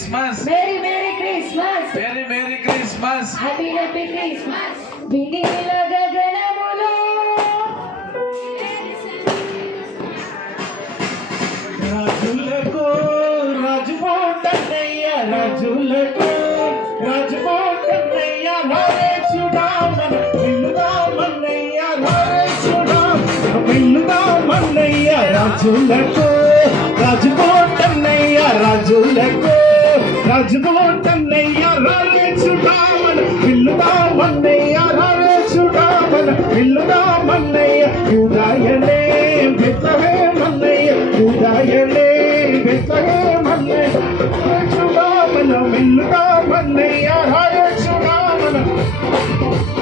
Christmas merry Christmas merry Christmas happy Christmas వినిల గగనములో రాజులకు రాజుకోటన్నయ్య రాజులకు రాజుకోటన్నయ్య రారేసుడామన వెల్లుదామన్నయ్య వెల్లుదామన్నయ్య రాజులకు రాజుకోటన్నయ్య రాజులకు రాజుకోటన్నయ్య రారేసుడామన వెల్లుదామన్నయ్య రారేసుడామన వెల్లుదామన్నయ్య